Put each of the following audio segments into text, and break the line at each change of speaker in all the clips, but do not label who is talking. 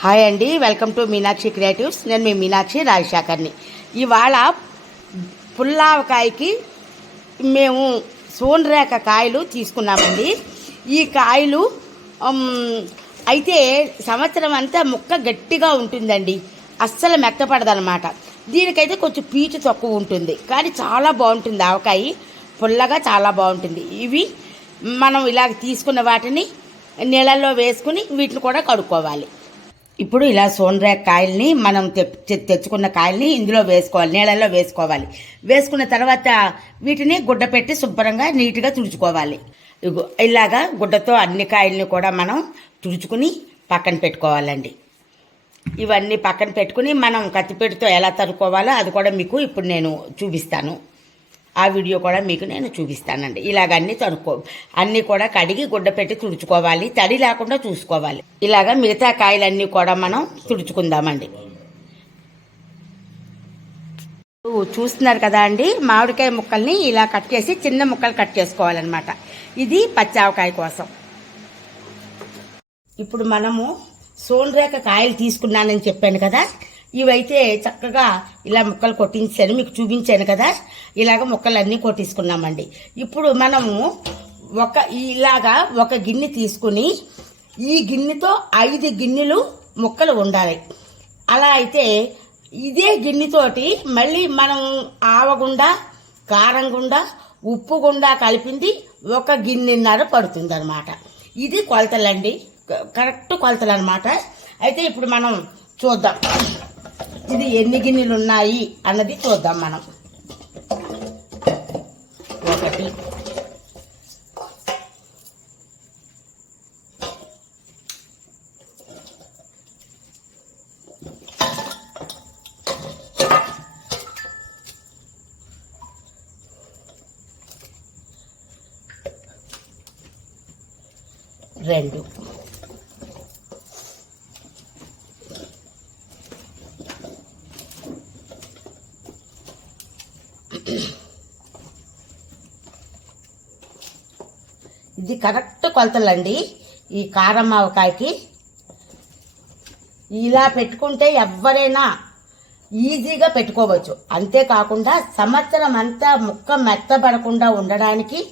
Hi అండి welcome to Meenakshi creatives. నేను మీ మీనాక్షి రాజశేఖర్ని. ఇవాళ పుల్లావకాయకి మేము సోన్రేఖ కాయలు తీసుకున్నామండి. ఈ కాయలు అయితే సంవత్సరం అంతా ముక్క గట్టిగా ఉంటుందండి. అస్సలు మెత్తపడదనమాట. దీనికైతే కొంచెం పీచు తక్కువ ఉంటుంది. కానీ చాలా బాగుంటుంది ఆవకాయ. పుల్లగా చాలా బాగుంటుంది. ఇవి మనం ఇలాగ తీసుకున్న వాటిని నీళ్ళల్లో వేసుకుని వీటిని కూడా కడుక్కోవాలి. ఇప్పుడు ఇలా సోన్రేక్ కాయల్ని మనం తె- తెచ్చుకున్న కాయల్ని ఇందులో వేసుకోవాలి నీళ్ళల్లో వేసుకోవాలి. వేసుకున్న తర్వాత వీటిని గుడ్డ పెట్టి శుభ్రంగా నీట్గా తుడుచుకోవాలి. ఇగో ఇలాగా గుడ్డతో అన్ని కాయల్ని కూడా మనం తుడుచుకుని పక్కన పెట్టుకోవాలండి. ఇవన్నీ పక్కన పెట్టుకుని మనం కత్తిపెట్టుతో ఎలా తరుకోవాలో అది కూడా మీకు ఇప్పుడు నేను చూపిస్తాను. ఆ వీడియో కూడా మీకు నేను చూపిస్తానండి. ఇలాగ అన్ని తరుక్కో అన్నీ కూడా కడిగి గుడ్డ పెట్టి తుడుచుకోవాలి. తడి లేకుండా చూసుకోవాలి. ఇలాగ మిగతా కాయలన్నీ కూడా మనం తుడుచుకుందామండి. చూస్తున్నారు కదా అండి? మామిడికాయ ముక్కల్ని ఇలా కట్ చేసి చిన్న ముక్కలు కట్ చేసుకోవాలన్నమాట. ఇది పచ్చావకాయ కోసం. ఇప్పుడు మనము సోన్రేఖ కాయలు తీసుకున్నానని చెప్పాను కదా? ఇవైతే చక్కగా ఇలా ముక్కలు కొట్టించాను మీకు చూపించాను కదా. ఇలాగ ముక్కలు అన్నీ కొట్టించుకున్నామండి ఇప్పుడు మనము ఒక ఇలాగా ఒక గిన్నె తీసుకుని ఈ గిన్నెతో ఐదు గిన్నెలు ముక్కలు ఉండాలి. అలా అయితే ఇదే గిన్నెతోటి మళ్ళీ మనం ఆవగుండా కారం గుండా ఉప్పు గుండా కలిపింది ఒక గిన్నెన్నర పడుతుంది అనమాట ఇది కొలతలండి. క- కరెక్ట్ కొలతలు అనమాట అయితే ఇప్పుడు మనం చూద్దాం. ఇది ఎన్ని గిన్నెలు ఉన్నాయి అన్నది చూద్దాం మనం. ఒకటి. రెండు. ఇది కరెక్ట్ కొలతలండి. ఈ కారం ఇలా పెట్టుకుంటే ఎవరైనా ఈజీగా పెట్టుకోవచ్చు. అంతేకాకుండా సంవత్సరం అంతా ముక్క మెత్తబడకుండా ఉండడానికి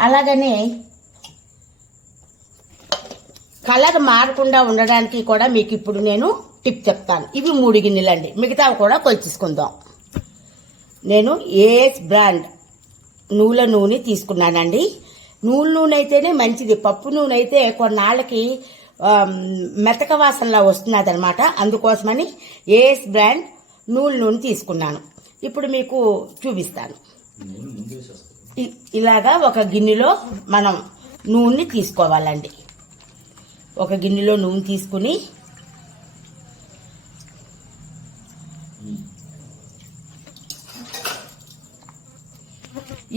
అలాగనే కలర్ మారకుండా ఉండడానికి కూడా మీకు ఇప్పుడు నేను టిప్ చెప్తాను. ఇవి మూడు గిన్నెలండి. మిగతావి కూడా కొలిచేసుకుందాం. నేను ఏఎస్ బ్రాండ్ నూల నూనె తీసుకున్నానండి. నూనె నూనె అయితేనే మంచిది. పప్పు నూనె అయితే కొన్నాళ్ళకి మెతక వాసనలా వస్తున్నది అనమాట అందుకోసమని ఏఎస్ బ్రాండ్ నూనె నూనె తీసుకున్నాను. ఇప్పుడు మీకు చూపిస్తాను. ఇలాగా ఒక గిన్నెలో మనం నూనె తీసుకోవాలండి. ఒక గిన్నెలో నూనె తీసుకుని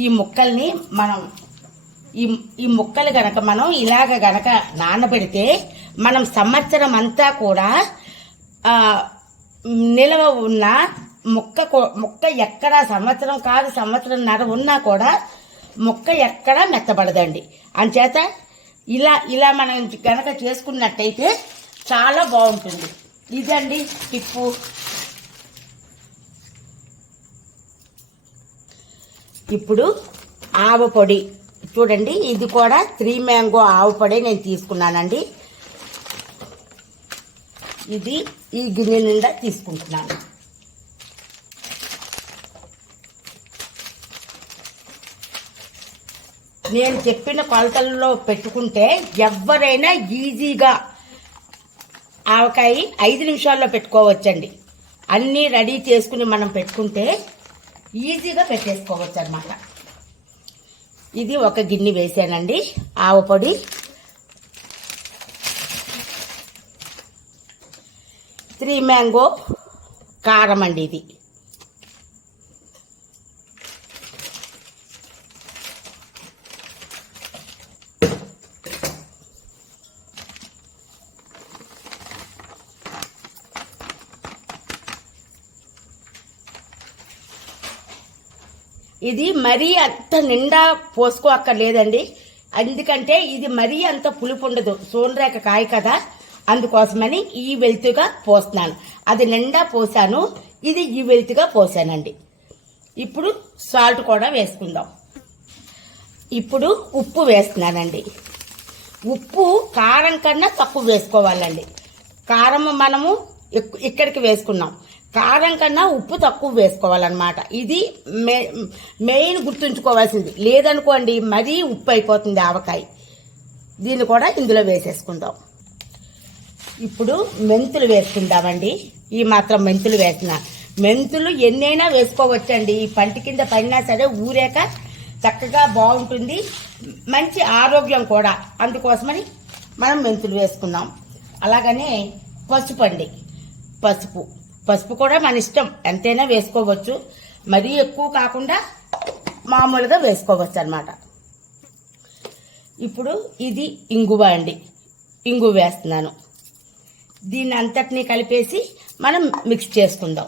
ఈ ముక్కల్ని మనం ఈ ఈ ముక్కలు గనక మనం ఇలాగ గనక నానబెడితే మనం సంవత్సరం అంతా కూడా నిలవ ఉన్న ముక్క ముక్క ఎక్కడ సంవత్సరం కాదు సంవత్సరం నర ఉన్నా కూడా ముక్క ఎక్కడా మెత్తబడదండి. అంచేత ఇలా ఇలా మనం గనక చేసుకున్నట్టయితే చాలా బాగుంటుంది. ఇదండి టిప్పు. ఇప్పుడు ఆవపొడి చూడండి ఇది కూడా త్రీ మ్యాంగో ఆవపొడి నేను తీసుకున్నానండి. ఇది ఈ గిన్నె నిండా తీసుకుంటున్నాను. నేను చెప్పిన కొలతల్లో పెట్టుకుంటే ఎవరైనా ఈజీగా ఆవకాయ ఐదు నిమిషాల్లో పెట్టుకోవచ్చండి. అన్నీ రెడీ చేసుకుని మనం పెట్టుకుంటే ఈజీగా పెట్టేసుకోవచ్చు అనమాట ఇది ఒక గిన్నె వేసానండి. ఆవు పొడి. త్రీ మ్యాంగో కారం అండి ఇది. ఇది మరీ అంత నిండా పోసుకో అక్కర్లేదండి ఎందుకంటే ఇది మరీ అంత పులుపు ఉండదు సోనరేఖ కాయ కదా. అందుకోసమని ఈ వెలుతుగా పోస్తున్నాను. అది నిండా పోసాను. ఇది ఈ వెలుతుగా పోసానండి. ఇప్పుడు సాల్ట్ కూడా వేసుకుందాం. ఇప్పుడు ఉప్పు వేస్తున్నానండి. ఉప్పు కారం కన్నా తక్కువ వేసుకోవాలండి. కారం మనము ఇక్కడికి వేసుకున్నాం. కారం కన్నా ఉప్పు తక్కువ వేసుకోవాలన్నమాట. ఇది మే మెయిన్ గుర్తుంచుకోవాల్సింది. లేదనుకోండి మరీ ఉప్పు అయిపోతుంది ఆవకాయ. దీన్ని కూడా ఇందులో వేసేసుకుందాం. ఇప్పుడు మెంతులు వేసుకుందామండి. ఈ మాత్రం మెంతులు వేసిన. మెంతులు ఎన్నైనా వేసుకోవచ్చండి. ఈ పంట కింద పడినా సరే ఊరేక చక్కగా బాగుంటుంది. మంచి ఆరోగ్యం కూడా. అందుకోసమని మనం మెంతులు వేసుకున్నాం అలాగనే పసుపు అండి. పసుపు. పసుపు కూడా మన ఇష్టం. ఎంతైనా వేసుకోవచ్చు. మరీ ఎక్కువ కాకుండా మామూలుగా వేసుకోవచ్చు అన్నమాట. ఇప్పుడు ఇది ఇంగువ అండి. ఇంగువ వేస్తున్నాను. దీన్ని అంతటినీ కలిపేసి మనం మిక్స్ చేసుకుందాం.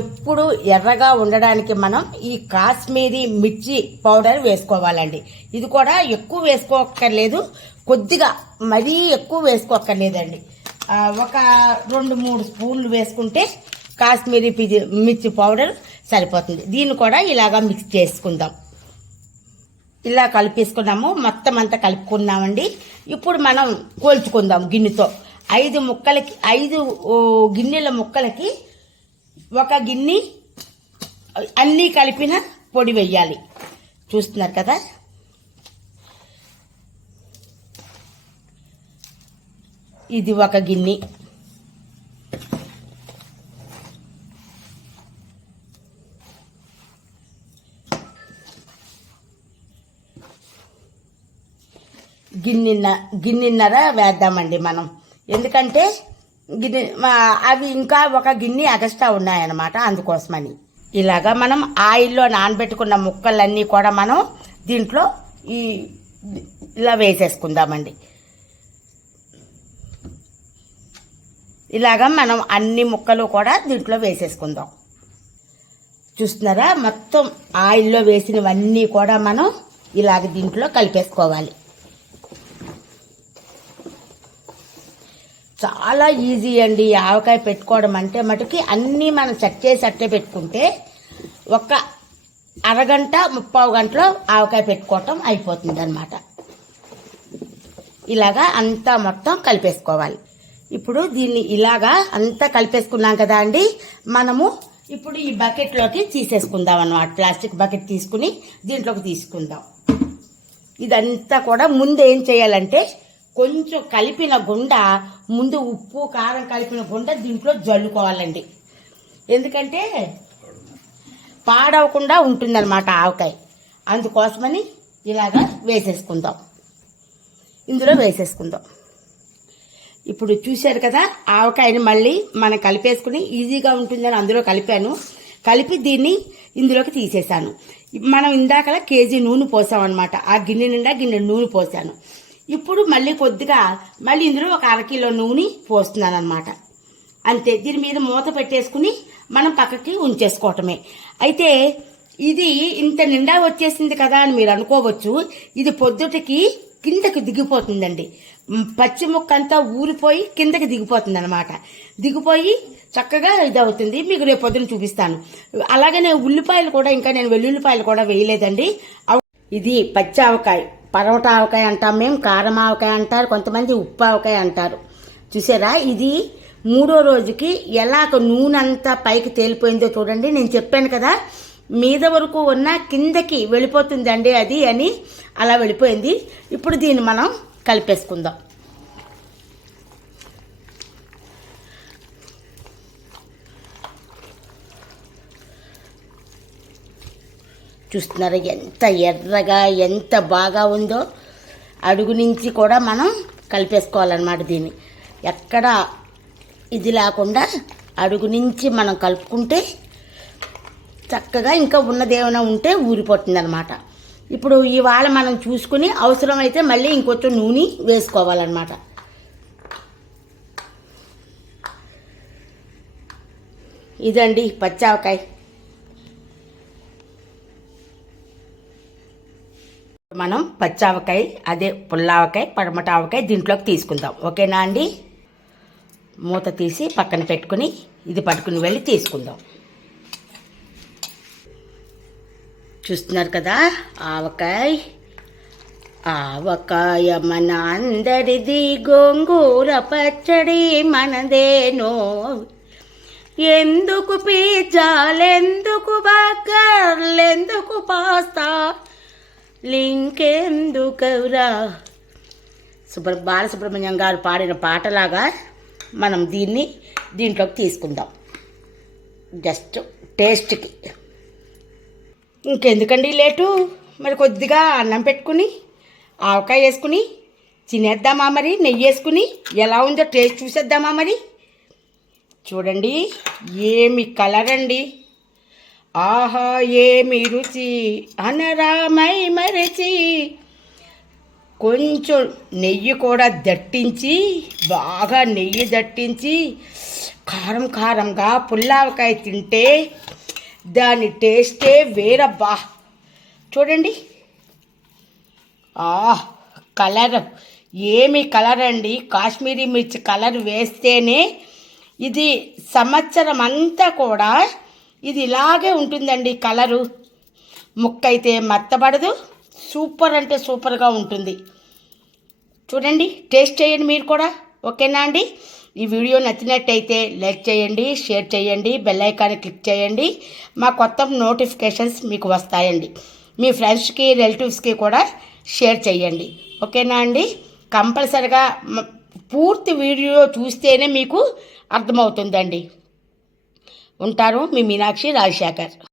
ఎప్పుడు ఎర్రగా ఉండడానికి మనం ఈ కాశ్మీరీ మిర్చి పౌడర్ వేసుకోవాలండి. ఇది కూడా ఎక్కువ వేసుకోక్కర్లేదు కొద్దిగా మరీ ఎక్కువ వేసుకోక్కర్లేదండి. ఒక రెండు మూడు స్పూన్లు వేసుకుంటే కాశ్మీరీ పిజి మిర్చి పౌడర్ సరిపోతుంది. దీన్ని కూడా ఇలాగా మిక్స్ చేసుకుందాం. ఇలా కలిపేసుకున్నాము మొత్తం అంతా కలుపుకున్నామండి. ఇప్పుడు మనం కోల్చుకుందాం గిన్నెతో. ఐదు ముక్కలకి ఐదు గిన్నెల ముక్కలకి ఒక గిన్నె అన్నీ కలిపిన పొడి వెయ్యాలి. చూస్తున్నారు కదా? ఇది ఒక గిన్నె. గిన్నెన్న గిన్నెన్నర వేద్దామండి మనం. ఎందుకంటే గిన్నె అవి ఇంకా ఒక గిన్నె ఎగస్ట్రా ఉన్నాయన్నమాట అందుకోసమని. ఇలాగా మనం ఆయిల్లో నానబెట్టుకున్న ముక్కలన్నీ కూడా మనం దీంట్లో ఈ ఇలా వేసేసుకుందామండి. ఇలాగా మనం అన్ని ముక్కలు కూడా దీంట్లో వేసేసుకుందాం. చూస్తున్నారా? మొత్తం ఆయిల్లో వేసినవన్నీ కూడా మనం ఇలాగ దీంట్లో కలిపేసుకోవాలి. చాలా ఈజీ అండి ఆవకాయ పెట్టుకోవడం అంటే మటుకి అన్నీ మనం సెట్ చేసి అట్టే పెట్టుకుంటే ఒక అరగంట ముప్పావు గంటలో ఆవకాయ పెట్టుకోవటం అయిపోతుంది అనమాట ఇలాగా అంతా మొత్తం కలిపేసుకోవాలి. ఇప్పుడు దీన్ని ఇలాగా అంతా కలిపేసుకున్నాం కదా అండి. మనము ఇప్పుడు ఈ బకెట్లోకి తీసేసుకుందాం అన్నమాట. ప్లాస్టిక్ బకెట్ తీసుకుని దీంట్లోకి తీసుకుందాం. ఇదంతా కూడా ముందు ఏం చేయాలంటే కొంచెం కలిపిన గుండ ముందు ఉప్పు కారం కలిపిన గుండ దీంట్లో జల్లుకోవాలండి. ఎందుకంటే పాడవకుండా ఉంటుందన్నమాట ఆవకాయ. అందుకోసమని ఇలాగా వేసేసుకుందాం. ఇందులో వేసేసుకుందాం. ఇప్పుడు చూశారు కదా ఆవకాయని మళ్ళీ మనం కలిపేసుకుని ఈజీగా ఉంటుందని అందులో కలిపాను. కలిపి దీన్ని ఇందులోకి తీసేశాను. మనం ఇందాకలా కేజీ నూనె పోసామన్నమాట. ఆ గిన్నె నిండా గిన్నె నూనె పోసాను. ఇప్పుడు మళ్ళీ కొద్దిగా మళ్ళీ ఇందులో ఒక అరకిలో నూనె పోస్తున్నాను అనమాట అంతే దీని మీద మూత పెట్టేసుకుని మనం పక్కకి ఉంచేసుకోవటమే. అయితే ఇది ఇంత నిండా వచ్చేసింది కదా అని మీరు అనుకోవచ్చు. ఇది పొద్దుటికి కిందకి దిగిపోతుందండి. పచ్చి ముక్క అంతా ఊరిపోయి కిందకి దిగిపోతుంది అనమాట దిగిపోయి చక్కగా ఇది అవుతుంది మీకు రేపు పొద్దున చూపిస్తాను. అలాగనే ఉల్లిపాయలు కూడా ఇంకా నేను వెల్లుల్లిపాయలు కూడా వేయలేదండి. ఇది పచ్చి ఆవకాయ. పరోటా ఆవకాయ అంటాం మేము కారం ఆవకాయ అంటారు కొంతమంది ఉప్పు ఆవకాయ అంటారు. చూసారా? ఇది మూడో రోజుకి ఎలాగ నూనె అంతా పైకి తేలిపోయిందో చూడండి. నేను చెప్పాను కదా మీద వరకు ఉన్న కిందకి వెళ్ళిపోతుందండి అది అని అలా వెళ్ళిపోయింది. ఇప్పుడు దీన్ని మనం కలిపేసుకుందాం. చూస్తున్నారా. ఎంత ఎర్రగా ఎంత బాగా ఉందో అడుగు నుంచి కూడా మనం కలిపేసుకోవాలన్నమాట దీన్ని. ఎక్కడ ఇది లేకుండా అడుగు నుంచి మనం కలుపుకుంటే చక్కగా ఇంకా ఉన్నదేమైనా ఉంటే ఊరిపోతుంది అనమాట ఇప్పుడు ఇవాళ మనం చూసుకుని అవసరమైతే మళ్ళీ ఇంకొంచెం నూనె వేసుకోవాలన్నమాట. ఇదండి పచ్చావకాయ. మనం పచ్చావకాయ అదే పుల్లావకాయ పడమటావకాయ దీంట్లోకి తీసుకుందాం. ఓకేనా అండి? మూత తీసి పక్కన పెట్టుకుని ఇది పట్టుకుని వెళ్ళి తీసుకుందాం. చూస్తున్నారు కదా? ఆవకాయ. ఆవకాయ మన అందరిది గోంగూర పచ్చడి మనదేనో. ఎందుకు పీజాలెందుకు బర్గర్లెందుకు లింకెందుకవురా? సుబ్ర బాలసుబ్రహ్మణ్యం గారు పాడిన పాటలాగా మనం దీన్ని దీంట్లోకి తీసుకుందాం. జస్ట్ టేస్ట్కి. ఇంకెందుకండి లేటు? మరి కొద్దిగా అన్నం పెట్టుకుని ఆవకాయ వేసుకుని తినేద్దామా మరి? నెయ్యి వేసుకుని ఎలా ఉందో టేస్ట్ చూసేద్దామా మరి? చూడండి ఏమి కలర్ అండి ఆహా ఏమి రుచి అనరామై మరచి. కొంచెం నెయ్యి కూడా దట్టించి బాగా నెయ్యి దట్టించి కారం కారంగా పుల్లావకాయ తింటే దాని టేస్టే వేరబ్బా. చూడండి. ఆ కలర్. ఏమి కలర్ అండి కాశ్మీరీ మిర్చి కలర్ వేస్తేనే ఇది సంవత్సరం అంతా కూడా ఇది ఇలాగే ఉంటుందండి కలరు. ముక్క అయితే మెత్తబడదు. సూపర్ అంటే సూపర్గా ఉంటుంది. చూడండి టేస్ట్ చేయండి మీరు కూడా. ఓకేనా అండి? ఈ వీడియో నచ్చినట్టయితే లైక్ చేయండి షేర్ చేయండి బెల్ ఐకాన్ క్లిక్ చేయండి. మా కొత్త నోటిఫికేషన్స్ మీకు వస్తాయండి. మీ ఫ్రెండ్స్కి రిలేటివ్స్కి కూడా షేర్ చేయండి. ఓకేనా అండి? కంపల్సరిగా పూర్తి వీడియో చూస్తేనే మీకు అర్థమవుతుందండి. ఉంటారు మీ మీనాక్షి రాజశేఖర్.